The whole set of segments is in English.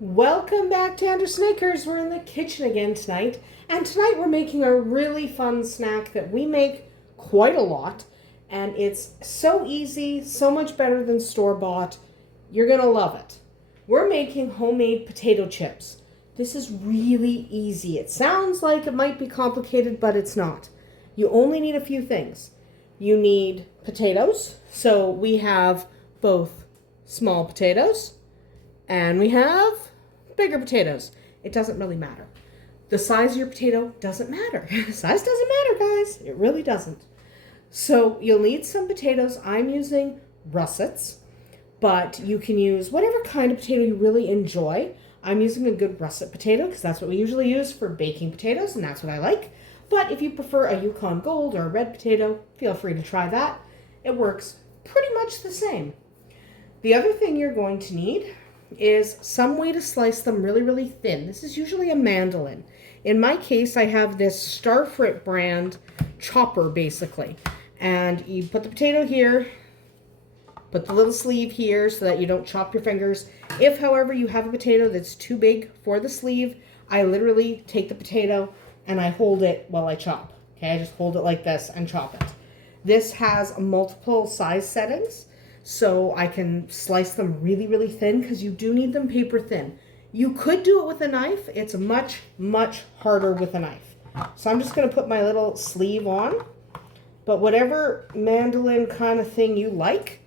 Welcome back to Andersen. We're in the kitchen again tonight, and tonight we're making a really fun snack that we make quite a lot, and it's so easy, so much better than store-bought. You're gonna love it. We're making homemade potato chips. This is really easy. It sounds like it might be complicated, but it's not. You only need a few things. You need potatoes, so we have both small potatoes and we have bigger potatoes. It doesn't really matter. The size of your potato doesn't matter. Size doesn't matter, guys. It really doesn't. So you'll need some potatoes. I'm using russets, but you can use whatever kind of potato you really enjoy. I'm using a good russet potato because that's what we usually use for baking potatoes, and that's what I like. But if you prefer a Yukon Gold or a red potato, feel free to try that. It works pretty much the same. The other thing you're going to need is some way to slice them really, really thin. This is usually a mandolin. In my case, I have this Starfrit brand chopper, basically. And you put the potato here, put the little sleeve here so that you don't chop your fingers. If, however, you have a potato that's too big for the sleeve, I literally take the potato and I hold it while I chop. Okay, I just hold it like this and chop it. This has multiple size settings, so I can slice them really, really thin because you do need them paper thin. You could do it with a knife. It's much, much harder with a knife. So I'm just going to put my little sleeve on. But whatever mandolin kind of thing you like,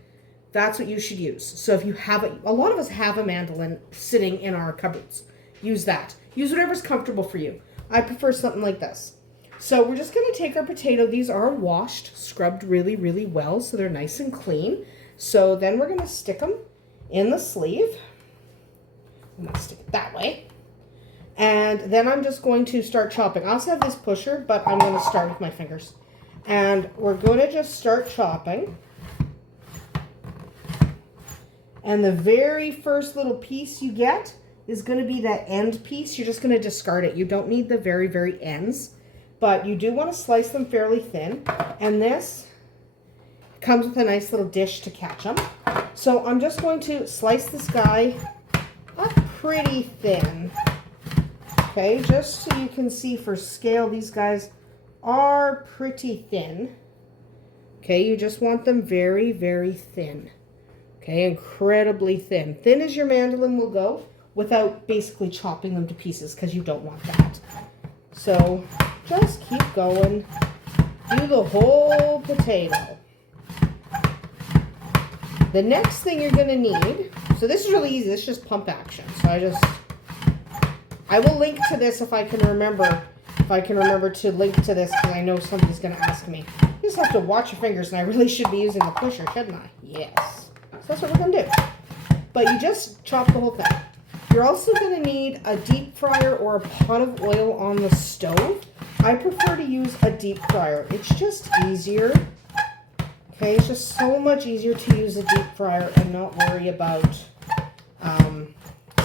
that's what you should use. So if you have a lot of us have a mandolin sitting in our cupboards. Use that. Use whatever's comfortable for you. I prefer something like this. So we're just going to take our potato. These are washed, scrubbed really, really well, so they're nice and clean. So then we're going to stick them in the sleeve. I'm going to stick it that way. And then I'm just going to start chopping. I also have this pusher, but I'm going to start with my fingers. And we're going to just start chopping. And the very first little piece you get is going to be that end piece. You're just going to discard it. You don't need the very, very ends. But you do want to slice them fairly thin. And this comes with a nice little dish to catch them. So I'm just going to slice this guy up pretty thin. Okay, just so you can see for scale, these guys are pretty thin. Okay, you just want them very, very thin. Okay, incredibly thin. Thin as your mandolin will go without basically chopping them to pieces because you don't want that. So just keep going. Do the whole potato. The next thing you're going to need, so this is really easy, this is just pump action. So I will link to this if I can remember to link to this because I know somebody's going to ask me. You just have to watch your fingers, and I really should be using the pusher, shouldn't I? Yes. So that's what we're going to do. But you just chop the whole thing. You're also going to need a deep fryer or a pot of oil on the stove. I prefer to use a deep fryer. It's just easier. Okay, it's just so much easier to use a deep fryer and not worry about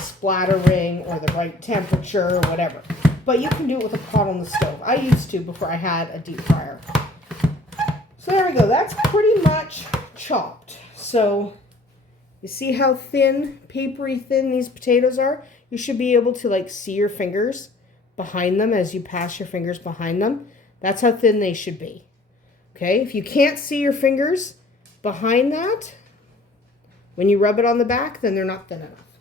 splattering or the right temperature or whatever. But you can do it with a pot on the stove. I used to before I had a deep fryer. So there we go. That's pretty much chopped. So you see how thin, papery thin these potatoes are? You should be able to like see your fingers behind them as you pass your fingers behind them. That's how thin they should be. Okay, if you can't see your fingers behind that, when you rub it on the back, then they're not thin enough.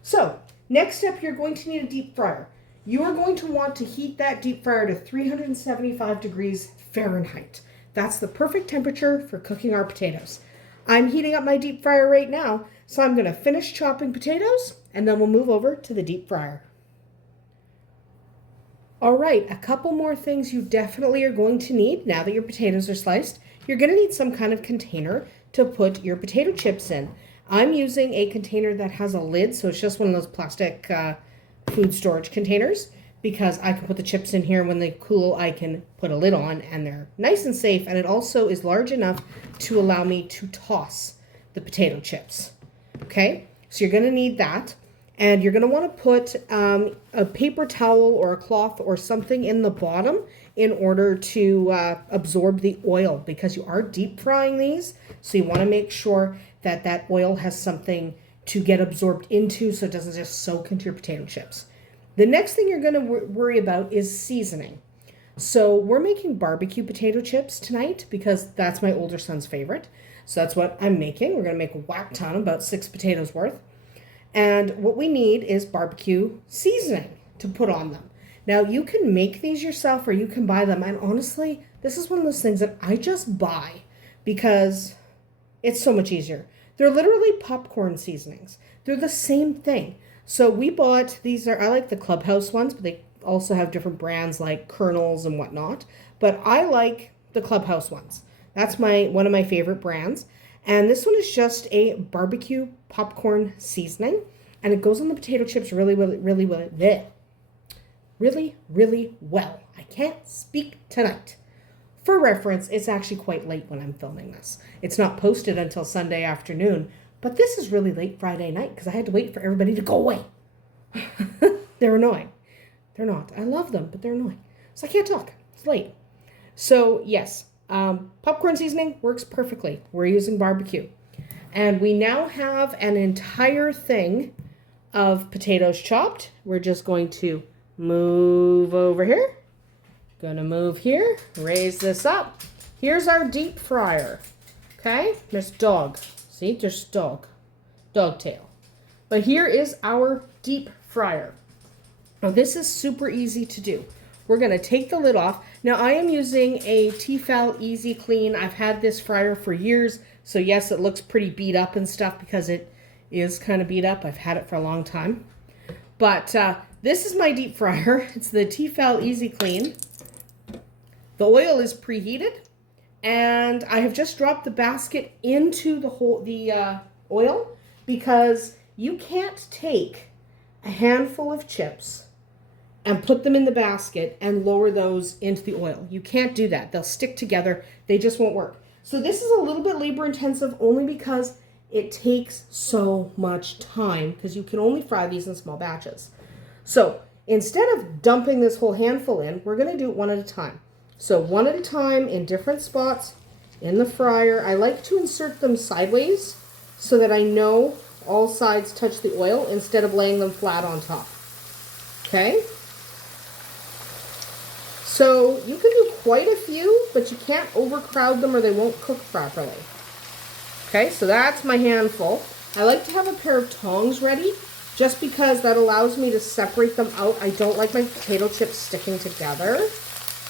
So, next step, you're going to need a deep fryer. You are going to want to heat that deep fryer to 375 degrees Fahrenheit. That's the perfect temperature for cooking our potatoes. I'm heating up my deep fryer right now, so I'm going to finish chopping potatoes, and then we'll move over to the deep fryer. All right, a couple more things you definitely are going to need now that your potatoes are sliced. You're going to need some kind of container to put your potato chips in. I'm using a container that has a lid, so it's just one of those plastic food storage containers because I can put the chips in here. When they cool, I can put a lid on and they're nice and safe, and it also is large enough to allow me to toss the potato chips. Okay, so you're going to need that. And you're going to want to put a paper towel or a cloth or something in the bottom in order to absorb the oil because you are deep frying these. So you want to make sure that that oil has something to get absorbed into so it doesn't just soak into your potato chips. The next thing you're going to worry about is seasoning. So we're making barbecue potato chips tonight because that's my older son's favorite. So that's what I'm making. We're going to make a whack ton, about 6 potatoes worth. And what we need is barbecue seasoning to put on them. Now you can make these yourself or you can buy them. And honestly, this is one of those things that I just buy because it's so much easier. They're literally popcorn seasonings. They're the same thing. So we bought, I like the Clubhouse ones, but they also have different brands like Kernels and whatnot. But I like the Clubhouse ones. That's one of my favorite brands. And this one is just a barbecue popcorn seasoning. And it goes on the potato chips really well. I can't speak tonight. For reference, it's actually quite late when I'm filming this. It's not posted until Sunday afternoon. But this is really late Friday night because I had to wait for everybody to go away. They're annoying. They're not. I love them, but they're annoying. So I can't talk. It's late. So yes, popcorn seasoning works perfectly. We're using barbecue. And we now have an entire thing of potatoes chopped. We're just going to move over here. Gonna move here. Raise this up. Here's our deep fryer. Okay? There's dog. See, there's dog tail. But here is our deep fryer. Now this is super easy to do. We're going to take the lid off. Now I am using a Tefal Easy Clean. I've had this fryer for years. So yes, it looks pretty beat up and stuff because it is kind of beat up. I've had it for a long time. But this is my deep fryer. It's the Tefal Easy Clean. The oil is preheated. And I have just dropped the basket into the oil because you can't take a handful of chips and put them in the basket and lower those into the oil. You can't do that. They'll stick together. They just won't work. So this is a little bit labor intensive only because it takes so much time because you can only fry these in small batches. So instead of dumping this whole handful in, we're going to do it one at a time. So one at a time in different spots in the fryer. I like to insert them sideways so that I know all sides touch the oil instead of laying them flat on top. Okay? So you can do quite a few, but you can't overcrowd them or they won't cook properly. Okay, so that's my handful. I like to have a pair of tongs ready just because that allows me to separate them out. I don't like my potato chips sticking together.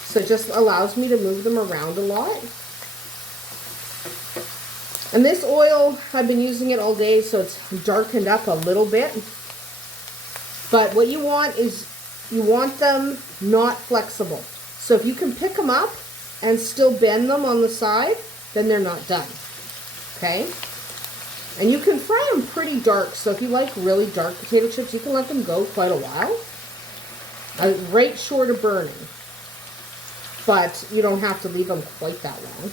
So it just allows me to move them around a lot. And this oil, I've been using it all day, so it's darkened up a little bit. But what you want is, you want them not flexible. So if you can pick them up and still bend them on the side, then they're not done. Okay? And you can fry them pretty dark. So if you like really dark potato chips, you can let them go quite a while. Right short of burning. But you don't have to leave them quite that long.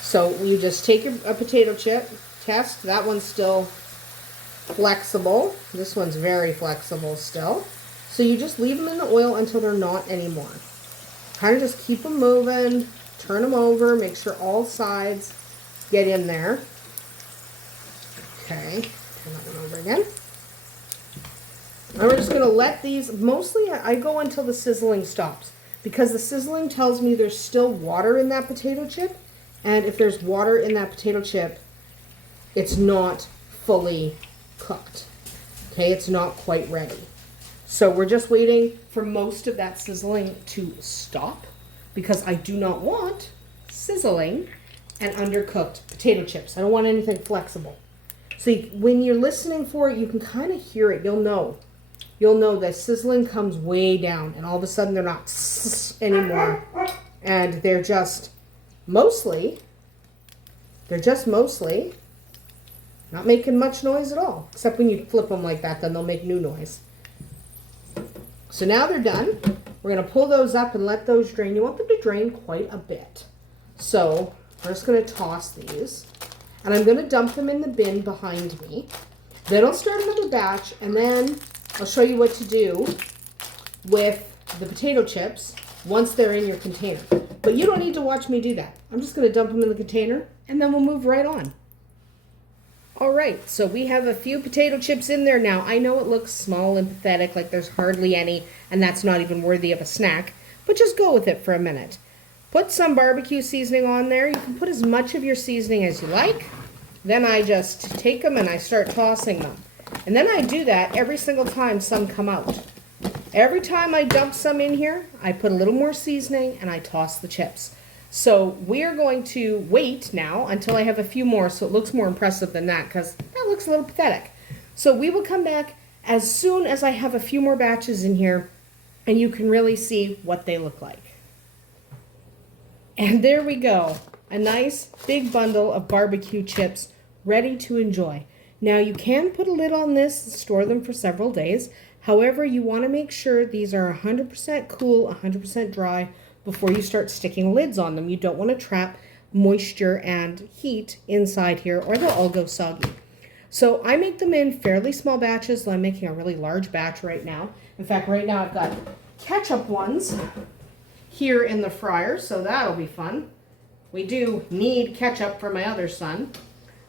So you just take a potato chip, test. That one's still flexible. This one's very flexible still. So you just leave them in the oil until they're not anymore. Kind of just keep them moving, turn them over, make sure all sides get in there. Okay, turn that one over again. And we're just going to let these, mostly I go until the sizzling stops. Because the sizzling tells me there's still water in that potato chip. And if there's water in that potato chip, it's not fully cooked. Okay, it's not quite ready. So we're just waiting for most of that sizzling to stop because I do not want sizzling and undercooked potato chips. I don't want anything flexible. So when you're listening for it, you can kind of hear it. You'll know that sizzling comes way down and all of a sudden they're not anymore. And they're just mostly not making much noise at all. Except when you flip them like that, then they'll make new noise. So now they're done. We're going to pull those up and let those drain. You want them to drain quite a bit. So I'm just going to toss these. And I'm going to dump them in the bin behind me. Then I'll start another batch. And then I'll show you what to do with the potato chips once they're in your container. But you don't need to watch me do that. I'm just going to dump them in the container. And then we'll move right on. All right, so we have a few potato chips in there now. I know it looks small and pathetic, like there's hardly any, and that's not even worthy of a snack, but just go with it for a minute. Put some barbecue seasoning on there. You can put as much of your seasoning as you like. Then I just take them and I start tossing them. And then I do that every single time some come out. Every time I dump some in here, I put a little more seasoning and I toss the chips. So we're going to wait now until I have a few more so it looks more impressive than that, because that looks a little pathetic. So we will come back as soon as I have a few more batches in here and you can really see what they look like. And there we go, a nice big bundle of barbecue chips ready to enjoy. Now you can put a lid on this and store them for several days. However, you want to make sure these are 100% cool, 100% dry before you start sticking lids on them. You don't want to trap moisture and heat inside here or they'll all go soggy. So I make them in fairly small batches. So I'm making a really large batch right now. In fact, right now I've got ketchup ones here in the fryer, so that'll be fun. We do need ketchup for my other son.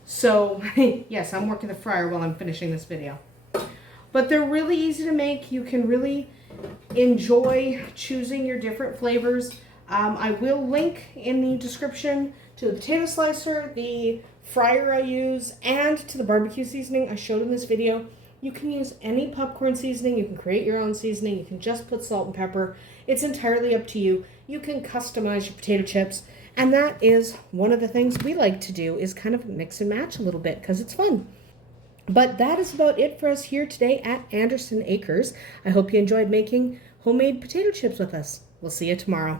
So yes, I'm working the fryer while I'm finishing this video. But they're really easy to make. You can really enjoy choosing your different flavors. I will link in the description to the potato slicer, the fryer I use, and to the barbecue seasoning I showed in this video. You can use any popcorn seasoning. You can create your own seasoning. You can just put salt and pepper. It's entirely up to you. You can customize your potato chips. And that is one of the things we like to do, is kind of mix and match a little bit because it's fun. But that is about it for us here today at Andersen Acres. I hope you enjoyed making homemade potato chips with us. We'll see you tomorrow.